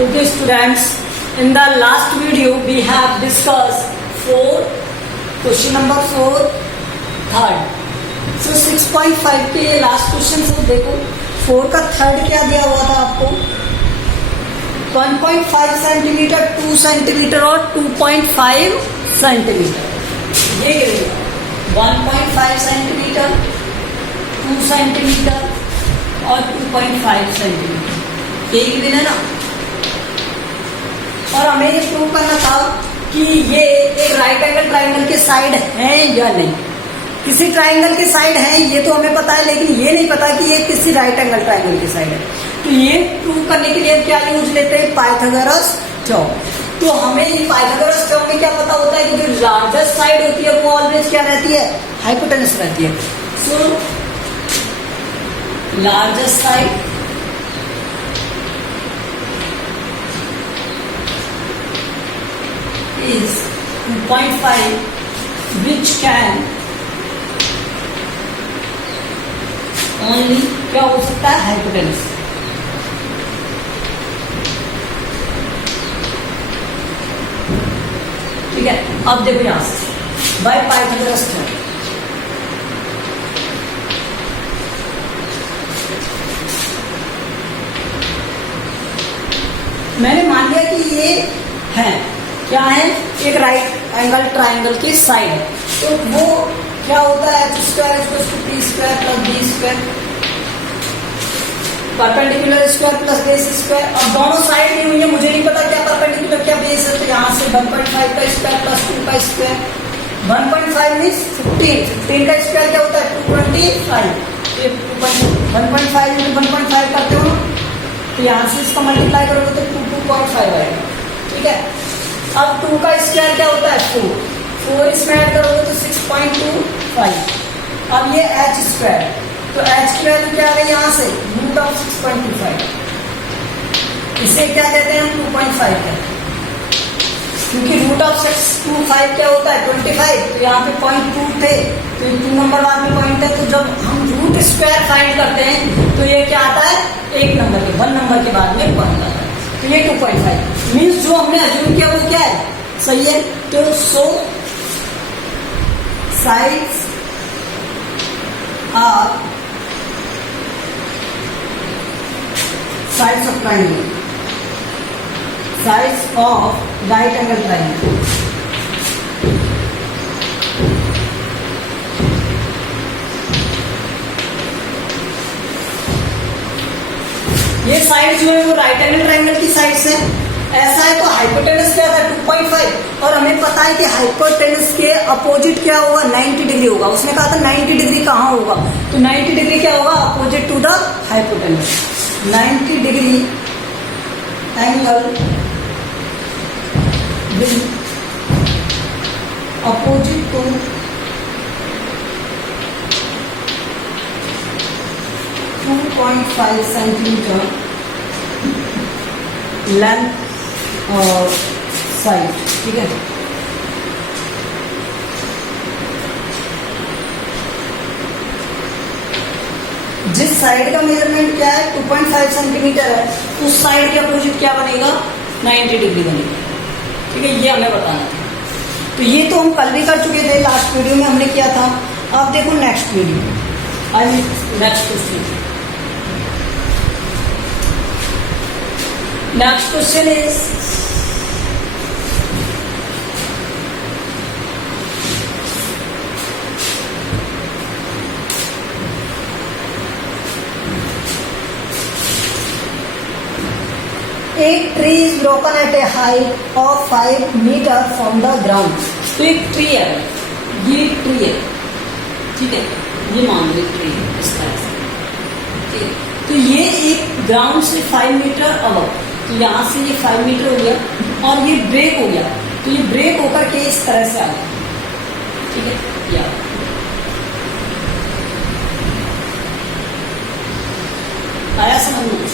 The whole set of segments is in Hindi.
Okay students, in the last video we have discussed question number 4 third. So 6.5 के ये लास्ट क्वेश्चन सब देखो. 4 का थर्ड क्या दिया हुआ था आपको? 1.5 सेंटीमीटर, 2 सेंटीमीटर और 2.5 सेंटीमीटर. ये गिरेगा 1.5 सेंटीमीटर, 2 सेंटीमीटर और 2.5 सेंटीमीटर. यही गिरे है ना. और हमें ये प्रूव करना था कि ये एक राइट एंगल ट्राइंगल के साइड है या नहीं. किसी ट्राइंगल के साइड है ये तो हमें पता है, लेकिन ये नहीं पता कि ये किसी राइट एंगल ट्राइंगल के साइड है. तो ये प्रूव करने के लिए क्या यूज लेते हैं? Pythagoras theorem. तो हमें ये पाइथागोरस थ्योरम में क्या पता होता है कि जो लार्जेस्ट साइड होती है वो ऑलवेज क्या रहती है? हाइपोटेनस रहती है. So largest side is 2.5 which can only क्या हो सकता है? हाइपोटेनस. ठीक है. अब देखो यहां से बाय पाइथागोरस थ्योरम मैंने मान लिया कि ये है क्या है? एक राइट एंगल ट्राइंगल की साइड है. तो वो क्या होता है? h square p square plus b square perpendicular square plus base square. अब दोनों साइड में हुई है, मुझे नहीं पता क्या परपेंडिकुलर क्या बेस है. तो यहाँ से 1.5 का स्क्वायर प्लस 2 का स्क्वायर. 1.5 मीन्स 15. 15 का स्क्वायर क्या होता है? 225. 1.5 इंटू 1.5 करते हो तो यहाँ से इसका मल्टीप्लाई करोगे तो 2.5 आएगा. ठीक है. अब 2 का स्क्वायर क्या होता है? 4. 4 इसमें ऐड करोगे तो 6.25. अब ये h स्क्वायर, तो h की वैल्यू क्या आ गई यहाँ से? Root of 6.25. इसे क्या कहते हैं? हम 2.5 कहते हैं, क्योंकि रूट ऑफ 625 क्या होता है? 25. तो यहाँ पे 0.2 थे तो 2 नंबर बाद में पॉइंट है. तो जब हम रूट स्क्वायर फाइंड करते हैं तो ये क्या आता है? 1 नंबर के 1 नंबर के बाद में पॉइंट आता है. तो ये 2.5 मीन्स जो हमने अज्यूम किया वो क्या है? सही है. तो so sides are sides of triangle, sides of right angle triangle. ये साइड जो है वो राइट एंगल ट्राइंगल की साइड से. ऐसा है तो हाइपोटेनस क्या था? 2.5. और हमें पता है कि हाइपोटेनस के अपोजिट क्या होगा? 90 डिग्री होगा. उसने कहा था 90 डिग्री कहाँ होगा? तो 90 डिग्री क्या होगा? Opposite to the hypotenuse. 90 degree angle opposite to 2.5 centimetre length side. ठीक है. जिस साइड का मेजरमेंट क्या है? 2.5 सेंटीमीटर है, उस साइड के अपोजिट क्या बनेगा? 90 डिग्री बनेगा. ठीक है. ये हमें बताना था. तो ये तो हम कल भी कर चुके थे, लास्ट वीडियो में हमने किया था. अब देखो नेक्स्ट वीडियो. आज next question. Next question is a tree is broken at a height of 5 meter from the ground. तो एक ट्री है, ये ट्री है. ठीक है. ये मान लो ट्री है इस तरह से. ठीक है. तो ये एक ग्राउंड से 5 मीटर अबव. तो यहाँ से ये 5 मीटर हो गया और ये ब्रेक हो गया. तो ये ब्रेक होकर के इस तरह से आ गया. ठीक है. या आया समझ में?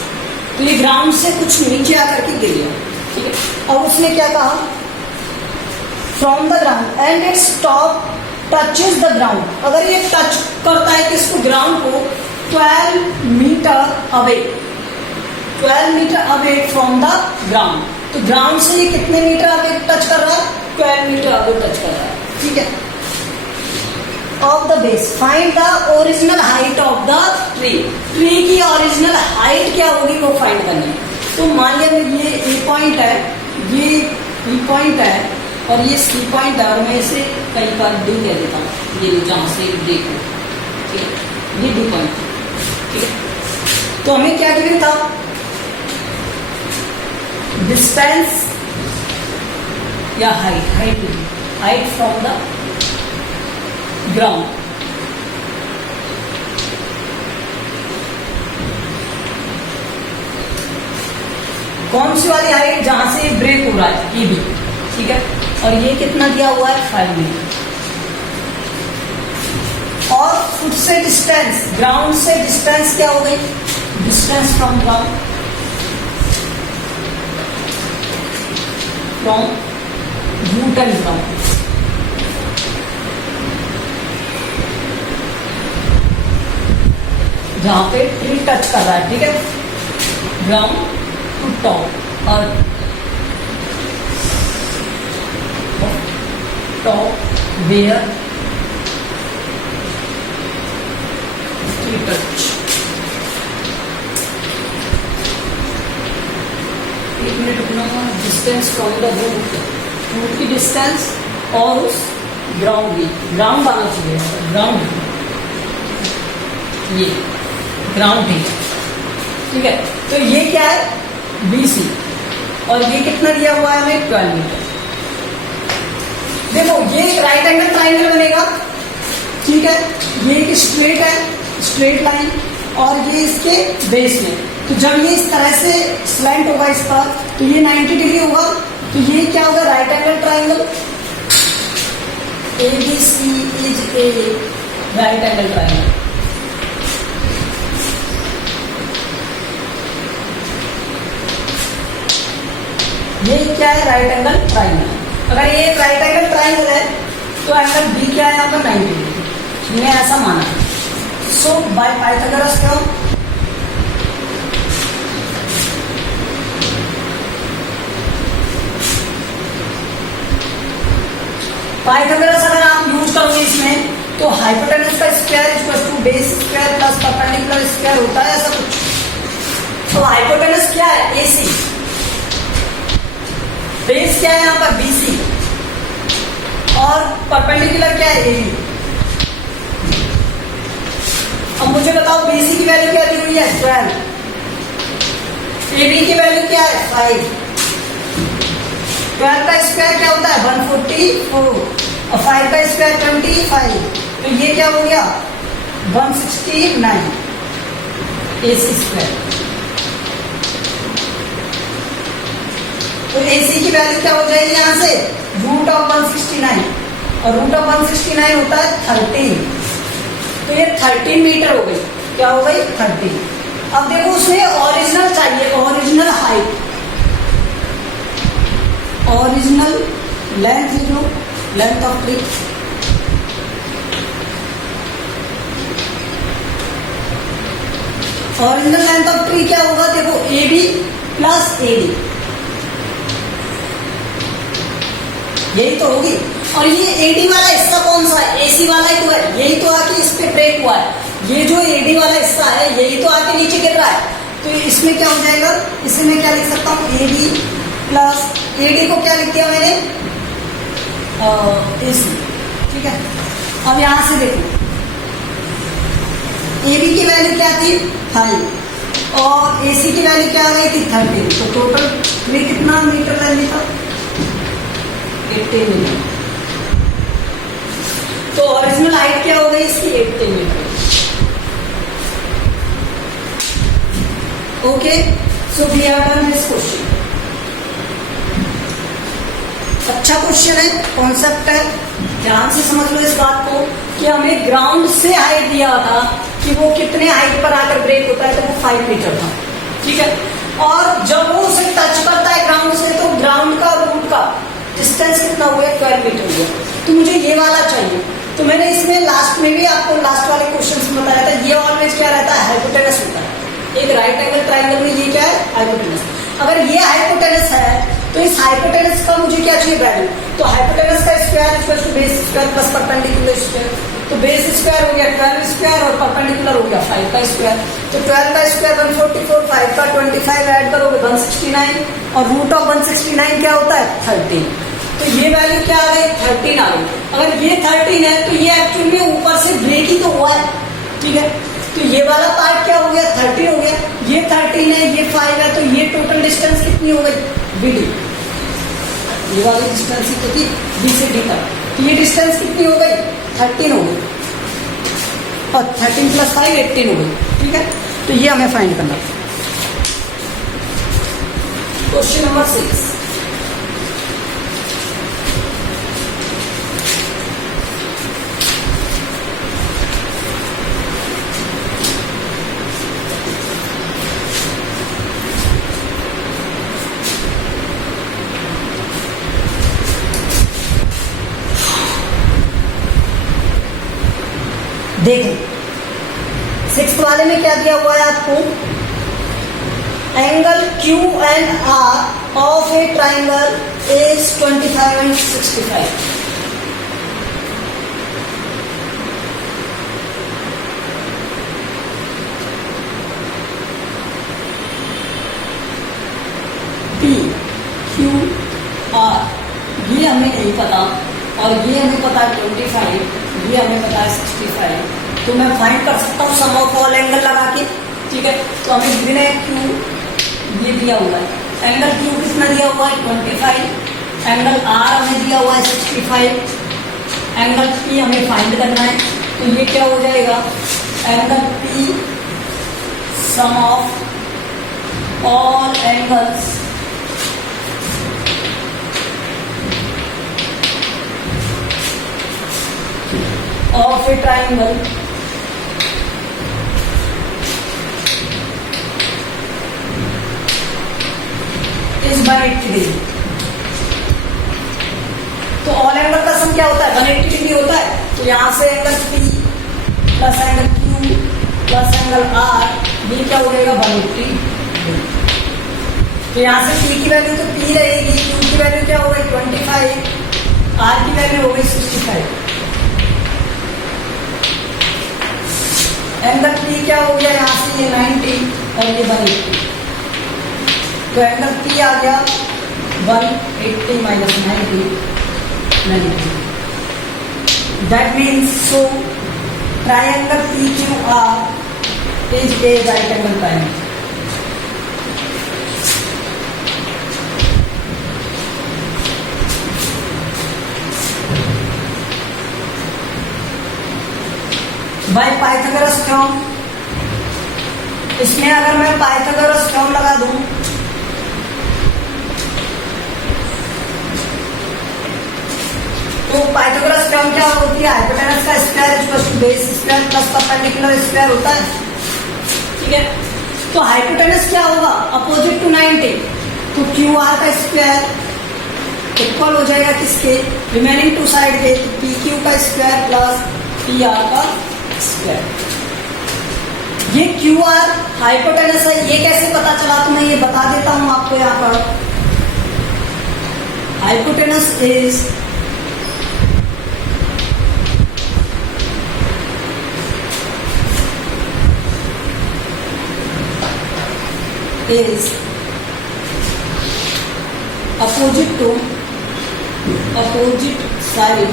तो ये ग्राउंड से कुछ नीचे आकर के गिर गया. ठीक है. अब उसने क्या कहा? From the ground and it's top touches the ground. अगर ये टच करता है किसको? ग्राउंड को 12 metre away. 12 metre away from the ground. तो ग्राउंड से ये कितने मीटर अवे टच कर रहा है? 12 मीटर अवे टच कर रहा है। ठीक है। Of the base find the original height of the tree. Tree की ओरिजिनल हाइट क्या होगी वो फाइंड करनी है। तो मान लिया ये ए पॉइंट है, ये बी पॉइंट है और ये सी पॉइंट है और मैं इसे कई बार डी कह देता हूँ, ये जहां से देखो, ठीक है, ये डी पॉइंट। ठीक है। तो हमें क्या गिवन था? डिस्टेंस या हाइट फ्रॉम द ग्राउंड। कौन सी वाली हाइट? जहां से ब्रेक हो रहा है, ये भी। ठीक है। और ये कितना दिया हुआ है? 5 मीटर। और फुट से डिस्टेंस, ग्राउंड से डिस्टेंस क्या हो गई? Distance from ground, from root and ground. जहां पे ट्री टच कर रहा है। ठीक है। ग्राउंड टू टॉप और टॉप वेयर ट्री टच। एक मिनट रुकना। डिस्टेंस फ्रॉम द रूट की डिस्टेंस और उस ग्राउंड की, ग्राउंड आना चाहिए, ग्राउंड, ये ग्राउंड है। ठीक है। तो ये क्या है? BC। और ये कितना दिया हुआ है हमें? 12 मीटर। देखो ये एक राइट एंगल ट्राइंगल बनेगा। ठीक है। ये एक स्ट्रेट है, स्ट्रेट लाइन, और ये इसके बेस में। तो जब ये इस तरह से स्लैंट होगा इसका, तो ये 90 डिग्री होगा। तो ये क्या होगा? Right angle triangle. ABC is a right angle triangle. ये क्या है? Right angle triangle. अगर ये एक राइट एंगल ट्राइंगल है तो एंगल बी क्या है? यहाँ पर 90 डिग्री। हमने ऐसा माना। So by Pythagoras theorem Pythagoras अगर आप यूज करोगे इसमें, तो हाइपोटेनस का square equal to base square plus perpendicular square होता है, ऐसा कुछ। तो हाइपोटेनस क्या है? AC। बेस क्या है यहाँ पर? BC। और परपेंडिकुलर क्या है? AB। अब मुझे बताओ BC की वैल्यू क्या दी हुई है? 12। AB की वैल्यू क्या है? 5। 12 का स्क्वायर क्या होता है? 144। और 5 का स्क्वायर 25। तो ये क्या हो गया? 169 AC स्क्वायर। तो AC की वैल्यू क्या हो जाएगी यहाँ से? Root of 169। और रूट ऑफ 169 होता है 13। तो ये 13 मीटर हो गई। क्या हो गई? 13। अब देखो उसमें ओरिजिनल चाहिए, ओरिजिनल हाइट, ओरिजिनल लेंथ, जो length of tree. Original length of tree क्या होगा? देखो AB प्लस AD, यही तो होगी। और ये AD वाला हिस्सा कौन सा है? AC वाला ही तो है। यही तो आके इस पे ब्रेक हुआ है। ये जो AD वाला हिस्सा है यही तो आके नीचे गिर रहा है। तो इसमें क्या हो जाएगा? इसे मैं क्या लिख सकता हूँ? AB प्लस AD को क्या लिख दिया मैंने? AC। ठीक है। अब यहां से देखो AB की वैल्यू क्या थी? 5 और AC की वैल्यू क्या आ गई थी? 13। तो टोटल ये कितना मीटर वैल्यू था? 80 मीटर। तो ओरिजिनल हाइट क्या हो गई इसकी? 80 metre. Okay, so we have done this question. अच्छा क्वेश्चन है, कॉन्सेप्ट है, ध्यान से समझ लो इस बात को कि हमें ग्राउंड से हाइट दिया था कि वो कितने हाइट पर आकर ब्रेक होता है, तो वो 5 मीटर था। ठीक है। और जब वो उसे टच करता है ग्राउंड से, तो ग्राउंड का रूट का डिस्टेंस कितना हुआ? 12 मीटर हुआ। तो मुझे ये वाला चाहिए। तो मैंने इसमें लास्ट में भी आपको लास्ट वाले क्वेश्चन में बताया था, ये ऑलवेज क्या रहता है? हाइपोटेनस होता है। एक राइट एंगल ट्राइंगल में ये क्या है, हाइपोटेनस। अगर ये हाइपोटेनस है तो इस हाइपोटेनस का मुझे क्या चाहिए, वैल्यू। तो हाइपोटेनस का square equal to base square plus perpendicular square. तो बेस स्क्वायर हो गया 12 स्क्वायर और परपेंडिकुलर हो गया 5 का स्क्वायर। तो 12 का स्क्वायर 144, 5 का 25 ऐड करोगे 169 और रूट ऑफ 169 क्या होता है, 13। तो ये वैल्यू क्या आ गई, 13 आ गई। अगर ये 13 है तो ये एक्चुअली में ऊपर से ब्रेक ही तो हुआ है, ठीक है। तो ये वाला पार्ट क्या हो गया, 13 हो गया। ये 13 है, ये 5 है, तो ये टोटल डिस्टेंस कितनी हो गई, BD। ये वाली डिस्टेंस ही तो थी B से D तक, तो ये डिस्टेंस कितनी हो गई, 13 हो गई। और 13 प्लस 5 18 हो गई, ठीक है। तो ये हमें फाइंड करना। Question number 6। देखो 6th वाले में क्या दिया हुआ है आपको, angle Q and R of A triangle is 25 and 65। P Q R ये हमें नहीं पता और ये हमें पता है 25, ये हमें पता है 65। तो मैं फाइंड कर सकता हूँ सम ऑफ ऑल एंगल लगा के, ठीक है। तो हमें गिवन है Q ये दिया हुआ है, एंगल Q कितना दिया हुआ है 25, एंगल R हमें दिया हुआ है 65, एंगल P हमें फाइंड करना है। तो ये क्या हो जाएगा, angle P sum of all angles of a triangle is 180 degree. तो ऑल एंगल का सम क्या होता है, 180 डिग्री होता है। तो यहां से angle P plus angle Q plus angle R ये क्या हो जाएगा, 180 डिग्री। तो यहां से P की वैल्यू तो P रहेगी, Q की वैल्यू क्या हो गई 25, R की वैल्यू हो गई 65। एंगल P क्या हो गया, यहाँ से ये 90 और ये 180। तो एंगल P आ गया 180 minus 90, 90। That means so triangle PQR is a right angle triangle. Bye Pythagoras theorem. इसमें अगर मैं पाइथागोरस थ्योरम लगा दूं तो पाइथागोरस थ्योरम क्या होती है, हाइपोटेनस का square equal to base square plus perpendicular square होता है, ठीक है। तो हाइपोटेनस क्या होगा, अपोजिट टू 90। तो QR का स्क्वायर इक्वल हो जाएगा किसके, रिमेनिंग टू साइड के, तो PQ का स्क्वायर प्लस PR का स्क्वायर। ये QR हाइपोटेनस है, ये कैसे पता चला तो मैं ये बता देता हूं आपको। यहां पर hypotenuse is opposite side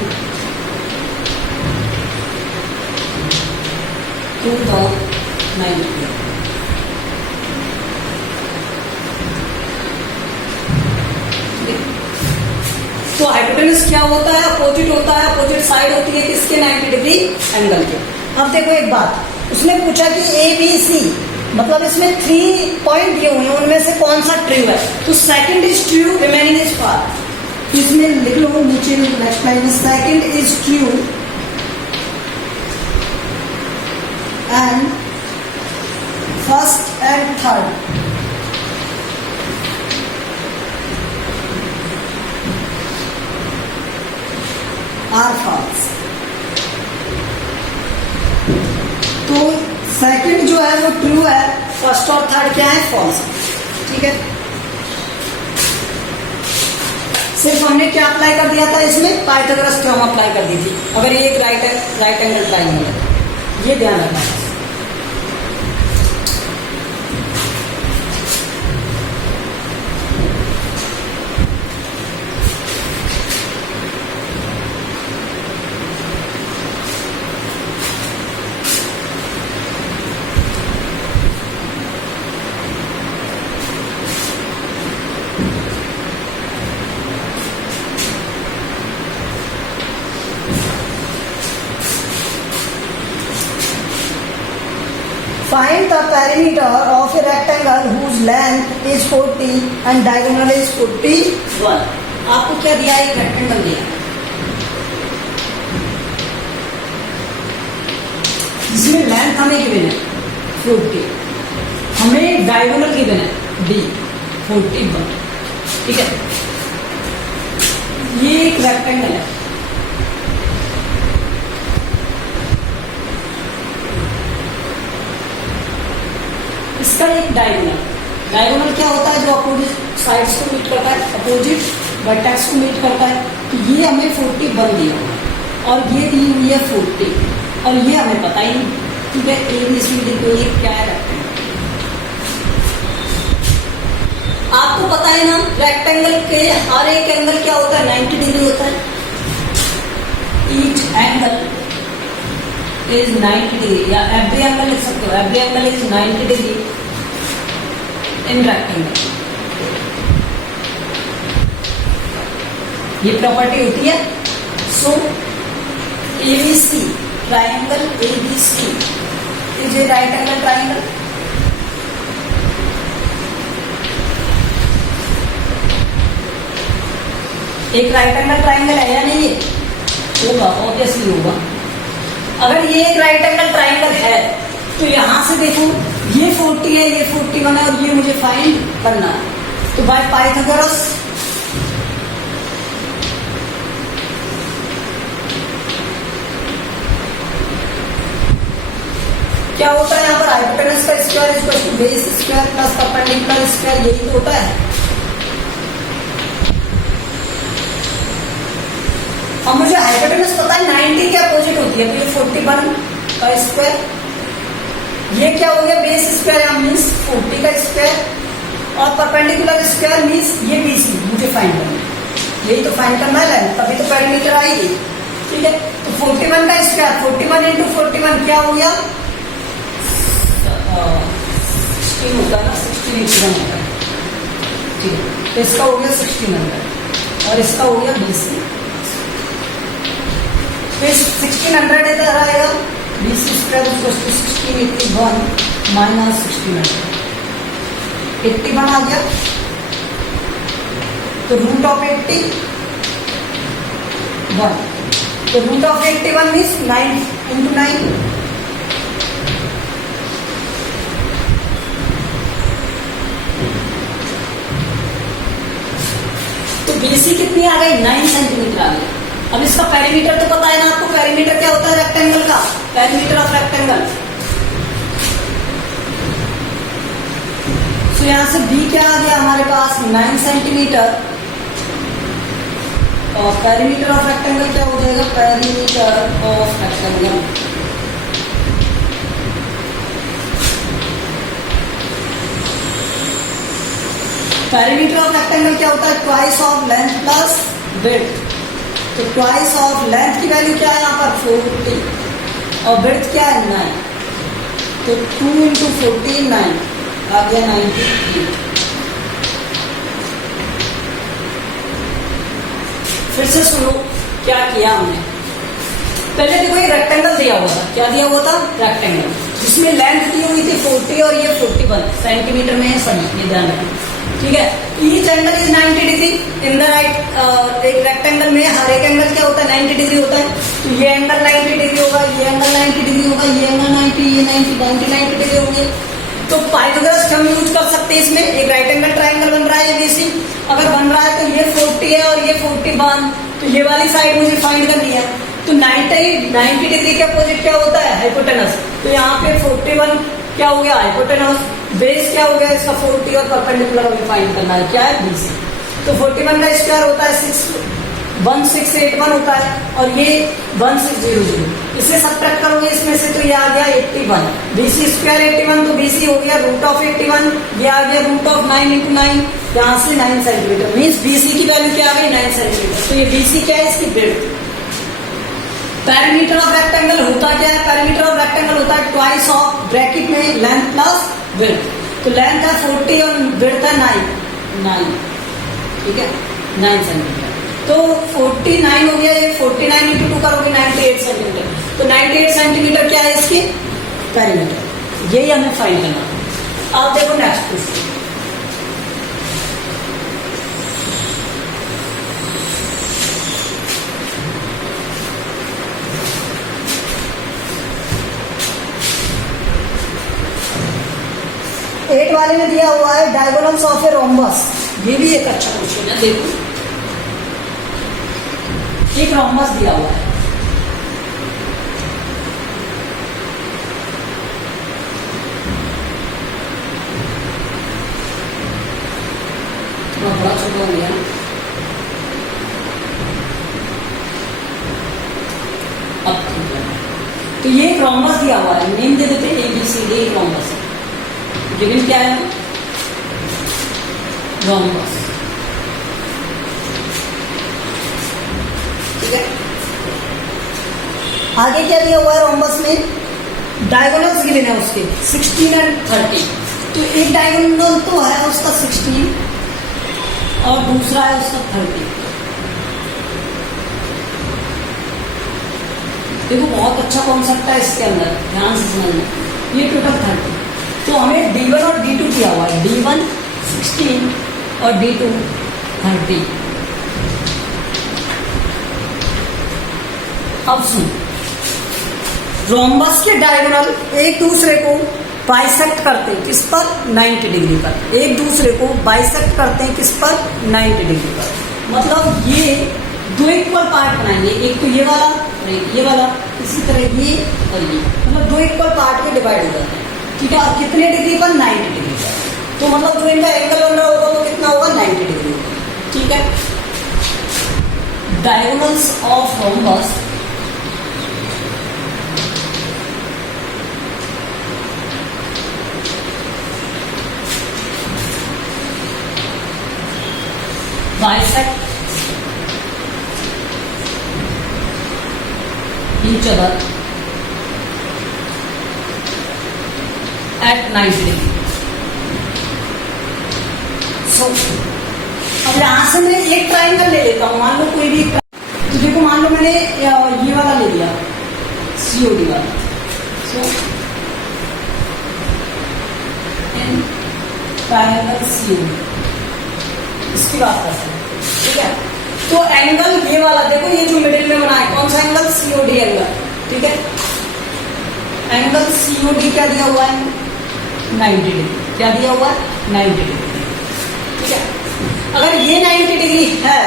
to the 90. तो हाइपोटेनस क्या होता है, अपोजिट होता है, अपोजिट साइड होती है किसके, 90 डिग्री एंगल के। अब देखो एक बात, उसने पूछा कि ABC, मतलब इसमें 3 पॉइंट दिए हुए हैं, उनमें से कौन सा ट्रू है। तो second is true, remaining is false. इसमें लिख लो नीचे लेफ्ट लाइन में, second is true and first and third are false. तो सेकंड जो है वो ट्रू है फर्स्ट और थर्ड क्या है, फॉल्स। ठीक है, सिर्फ हमने क्या अप्लाई कर दिया था इसमें, पाइथागोरस थ्योरम अप्लाई कर दी थी। अगर ये एक राइट एंगल ट्राइंगल है, ये ध्यान रखना है। Find the perimeter of a rectangle whose length is 40 and diagonal is 41. आपको क्या दिया है, एक रेक्टेंगल दिया जिसमें लेंथ हमें गिवन है 40, हमें डायगोनल गिवन है D 41। ठीक है, ये एक रेक्टेंगल है। इसका एक डायगोनल क्या होता है, जो अपोजिट साइड्स को मीट करता है, अपोजिट वर्टेक्स को मीट करता है। तो ये हमें 41 दिया हुआ और ये दी हुई है 40 और ये हमें पता ही नहीं। ठीक है, ABCD को ये क्या है, रेक्टेंगल। आपको पता है ना, रेक्टेंगल के हर एक एंगल क्या होता है, 90 डिग्री होता है। ईच एंगल इज 90 डिग्री, या एवरी एंगल लिख सकते हो, every angle is 90 degree in rectangle. ये प्रॉपर्टी होती है। सो ABC triangle ABC is a right angle triangle. एक राइट एंगल ट्राइंगल है या नहीं, ये होगा, ऑब्वियसली होगा। अगर ये एक राइट एंगल ट्राइंगल है तो यहां से देखो, ये 40 है, ये 41 है और ये मुझे फाइंड करना है। तो बाय पाइथागोरस क्या होता है, यहाँ पर हाइपोटेनस का square equal to base square plus perpendicular square, यही तो होता है। अब मुझे हाइपोटेनस पता है 90 के अपोजिट होती है, तो ये 41 का स्क्वायर, ये क्या हो गया, बेस स्क्वायर मीन्स 40 का स्क्वायर और परपेंडिकुलर स्क्वायर मीन्स ये BC मुझे फाइंड करना है। यही तो फाइंड करना है, तभी तो पेरीमीटर आएगी। ठीक है, तो 41 का स्क्वायर, 41 इंटू 41 क्या हो गया, 16 होता है ना, 1681 होता है। ठीक है, तो इसका हो गया 1600 और इसका हो गया BC। 1600 इधर आएगा, BC square equal to 1681 minus 1600, 81 आ गया। तो रूट ऑफ 81, तो रूट ऑफ 81 मीन्स 9 इंटू 9। तो BC कितनी आ गई, 9 सेंटीमीटर आ गई। अब इसका पेरीमीटर तो पता है ना आपको, पेरीमीटर क्या होता है रेक्टेंगल का, पेरीमीटर ऑफ रेक्टेंगल। तो यहां से B क्या आ गया हमारे पास, 9 सेंटीमीटर और पेरीमीटर ऑफ रेक्टेंगल क्या हो जाएगा, perimeter of rectangle perimeter of rectangle क्या होता है, twice of length plus width. तो ट्वाइस ऑफ लेंथ की वैल्यू क्या है यहाँ पर 40 और विड्थ क्या है 9, तो 2 इंटू 40 9 आ गया 98। फिर से सुनो क्या किया हमने। पहले देखो ये रेक्टेंगल दिया हुआ था, क्या दिया हुआ था, रेक्टेंगल जिसमें लेंथ दी हुई थी 40 और ये 41 सेंटीमीटर में है सभी, ये ध्यान रखें। ठीक है, each angle is 90 degree in the right. एक रेक्टेंगल में हर एक एंगल क्या होता है, 90 डिग्री होता है। तो ये एंगल 90 डिग्री होगा, ये एंगल 90 डिग्री होगा, ये एंगल 90, ये 90 डिग्री होंगे। तो पाइथागोरस हम यूज कर सकते हैं इसमें। एक राइट एंगल ट्राइंगल बन रहा है ABC, अगर बन रहा है तो ये 40 है और ये 41, तो ये वाली साइड मुझे फाइंड करनी है। तो 90 डिग्री के अपोजिट क्या होता है, हाइपोटेनस। तो यहाँ पे 41 क्या हो गया, हाइपोटेनस। बेस क्या हो गया इसका 40 और परपेंडिकुलर हमें फाइंड करना है, क्या है BC। तो 41 का स्क्वायर होता है 1681 होता है और ये 1600, इसे सब्ट्रैक्ट करोगे इसमें से तो ये आ गया 81, BC स्क्वायर 81 तो BC हो गया रूट ऑफ 81, ये आ गया रूट ऑफ 9 into 9, यहाँ से 9 सेंटीमीटर, मीन्स BC की वैल्यू क्या आ गई 9 सेंटीमीटर। तो ये BC क्या है इसकी ब्रेड्थ। पैरामीटर ऑफ रेक्टेंगल होता क्या है, पैरामीटर ऑफ रेक्टेंगल होता है ट्वाइस ऑफ ब्रैकेट में लेंथ प्लस विड्थ, तो लेंथ है 40 और विड्थ है 9, ठीक है 9 सेंटीमीटर। तो 49 हो गया, ये 49 into 2 करोगे 98 सेंटीमीटर, तो 98 सेंटीमीटर क्या है इसकी पैरामीटर, यही हमें फाइंड करना। अब देखो नेक्स्ट क्वेश्चन, एट वाले में दिया हुआ है डायगोनल्स ऑफ ए रोम्बस, ये भी एक अच्छा क्वेश्चन है। देखो एक रोम्बस दिया हुआ है, बड़ा छोटा हो गया, अब तो ये एक रोम्बस दिया हुआ है, नेम दे देते ABCD, एक रोम्बस है, गिवन क्या है रोम्बस, ठीक है। आगे क्या दिया हुआ है रोम्बस में, डायगोनल्स गिवन है उसके 16 और 30, तो एक डायगोनल तो है उसका 16 और दूसरा है उसका 30। देखो बहुत अच्छा कॉन्सेप्ट है इसके अंदर, ध्यान से समझना, ये टोटल 30, तो हमें D1 और D2 दिया हुआ है, D1 16 और D2 30। अब सुन, रोम्बस के डायगोनल एक दूसरे को बाइसेक्ट करते हैं किस पर 90 डिग्री पर, एक दूसरे को बाइसेक्ट करते हैं किस पर 90 डिग्री पर, मतलब ये दो इक्वल पार्ट बनाएंगे, एक तो ये वाला और एक ये वाला, इसी तरह ये और ये, मतलब दो इक्वल पार्ट में डिवाइड हो जाते हैं, ठीक है। और कितने डिग्री पर 90 डिग्री पर, तो मतलब जो इनका एंगल बन रहा होगा वो कितना होगा 90 डिग्री, ठीक है। Diagonals of rhombus bisect each other at 90 degree. So, अब यहां से मैं एक ट्राइंगल ले लेता हूं, मान लो कोई भी, तो देखो मान लो मैंने ये वाला ले लिया COD वाला, सो ट्राइंगल COD, इसकी बात करते हैं, ठीक है। तो एंगल ये वाला देखो, ये जो मिडिल में बना है कौन सा एंगल, COD एंगल, ठीक है। एंगल COD क्या दिया हुआ है 90 डिग्री, क्या दिया हुआ है 90 डिग्री, ठीक है। अगर ये 90 डिग्री है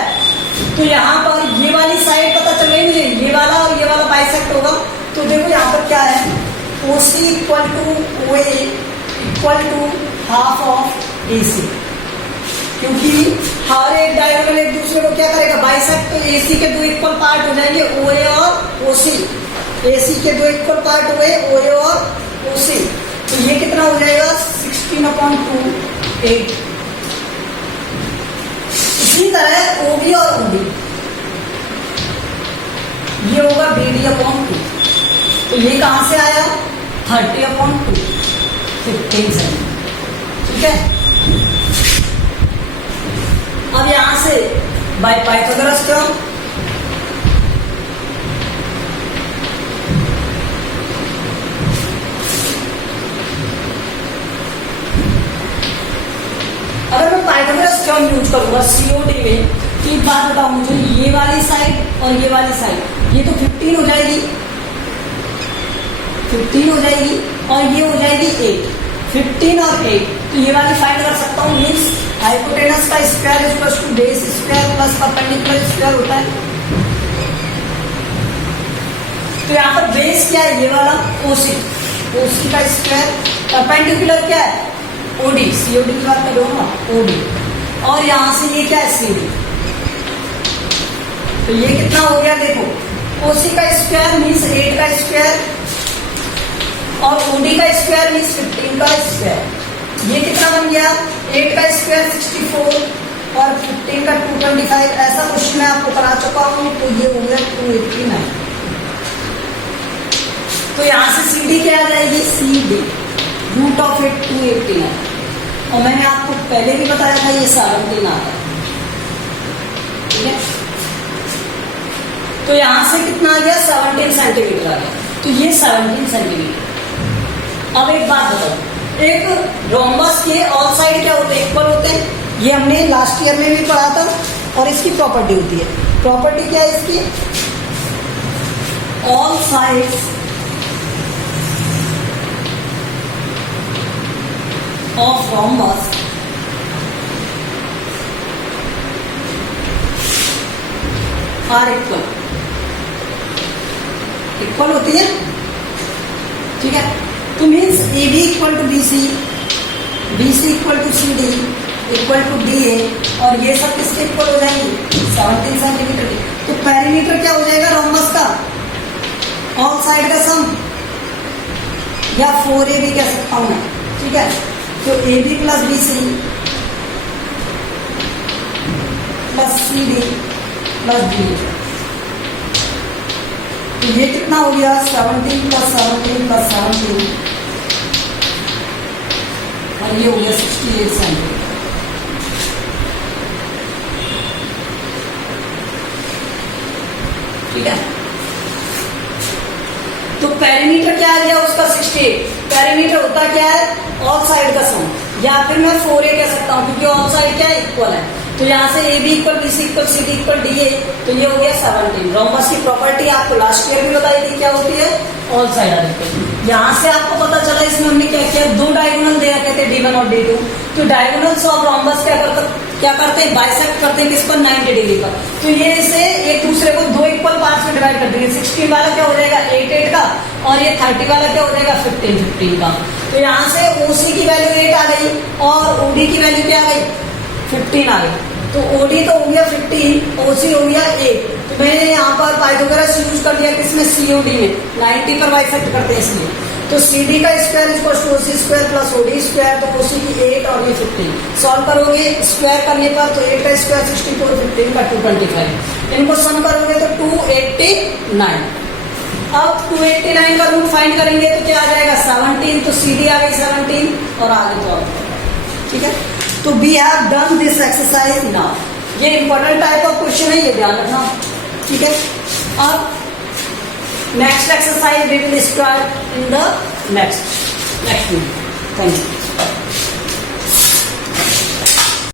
तो यहाँ पर ये वाली साइड पता चल रही है, ये वाला और ये वाला बाइसेक्ट होगा, तो देखो यहाँ पर क्या है OC equal to OA equal to half of AC, क्योंकि हर एक डायगोनल एक दूसरे को क्या करेगा बाइसेक्ट, तो AC के दो इक्वल पार्ट हो जाएंगे OA और OC, AC के दो इक्वल पार्ट हुए OA और OC, तो ये कितना हो जाएगा 16/2 8। इसी तरह OB और OD ये होगा BD/2, तो ये कहां से आया 30/2 15 सेंटीमीटर, ठीक है। अब यहां से बाय पाइथागोरस थ्योरम, अगर मैं पाइथागोरस थ्योरम यूज करूंगा COD में, तो एक बात बताओ मुझे, ये वाली साइड और ये वाली साइड, ये तो 15 हो जाएगी, 15 हो जाएगी और ये हो जाएगी 8, 15 और 8, तो ये वाली फाइंड कर सकता हूँ, मीन्स हाइपोटेनस का square equal to base square plus perpendicular square होता है। तो यहाँ पर बेस क्या है ये वाला OC का स्क्वायर, परपेंडिकुलर क्या है ओडी, सीओडी की बात कर रहे हो ना, ओडी, और यहां से ये क्या है सीडी। तो ये कितना हो गया देखो, ओसी का स्क्वायर मीन्स 8 का स्क्वायर और ओडी का स्क्वायर मीन्स 15 का स्क्वायर। ये कितना बन गया, 8 का स्क्वायर 64 और 15 का 225। ऐसा क्वेश्चन मैं आपको करा चुका हूं, तो ये हो गया 289। तो यहां से सीडी क्या आ जाएगी, सीडी रूट ऑफ 8 289। और मैंने आपको पहले भी बताया था ये 17 आता है, ठीक है। तो यहां से कितना आ गया, 17 सेंटीमीटर आ गया। तो ये 17 सेंटीमीटर। अब एक बात बताओ, एक रोम्बस के ऑल साइड क्या होते हैं, इक्वल होते हैं। ये हमने लास्ट ईयर में भी पढ़ा था। और इसकी प्रॉपर्टी होती है, प्रॉपर्टी क्या है इसकी, all sides of rhombus are equal, equal होती है, ठीक है। तो means A B equal to B C, B C equal to C D equal to D A, और ये सब किसके इक्वल हो जाएंगे, 17 सेंटीमीटर के। तो पेरीमीटर क्या हो जाएगा रोम्बस का, ऑल साइड का सम, या 4AB कह सकता हूं मैं, ठीक है। तो AB plus B C plus C D plus D, तो ये कितना हो गया, 17 प्लस 17 प्लस 17, और ये हो गया 68 सेंटीमीटर। ठीक है। तो पेरीमीटर क्या आ गया उसका 68। पेरीमीटर होता क्या है, ऑल साइड का सम, या फिर मैं 4A कह सकता हूं क्योंकि ऑल साइड क्या है, इक्वल है। तो यहाँ से AB equal BC equal CD equal DA, तो ये हो गया 17। रोम्बस की प्रॉपर्टी आपको लास्ट ईयर भी बताई थी, क्या होती है, ऑल साइड आर इक्वल। यहाँ से आपको पता चला इसमें हमने क्या किया, दो डायगोनल दे रखे थे D1 और D2। तो डायगोनल्स ऑफ रोम्बस क्या करते हैं, बाइसेक्ट करते हैं किस पर, 90 डिग्री पर। तो ये इसे एक दूसरे को दो इक्वल पार्ट्स में डिवाइड कर देंगे। 16 वाला क्या हो जाएगा 8 का, और ये 30 वाला क्या हो जाएगा 15 का। तो यहाँ से OC की वैल्यू 8 आ गई और OD की वैल्यू क्या आ गई, 15 आ गई। तो OD तो हो गया 15, OC हो गया 8। तो मैंने यहाँ पर पाइथागोरस यूज कर दिया किसमें, COD में, 90 पर बाइसेक्ट करते हैं इसलिए। तो CD का square equal to OC square plus OD square, तो OC की 8 और ये 15। सॉल्व करोगे स्क्वायर करने पर, तो 8 का स्क्वायर 64, 15 का 225। इनको सम करोगे तो 289। अब 289 का रूट फाइंड करेंगे तो क्या आ जाएगा 17। तो CD आ गई 17 और आगे तो ठीक है। तो we have done this exercise now. ये इंपॉर्टेंट टाइप ऑफ क्वेश्चन है, ये ध्यान रखना, ठीक है। अब next exercise we will start in the next video. Thank you.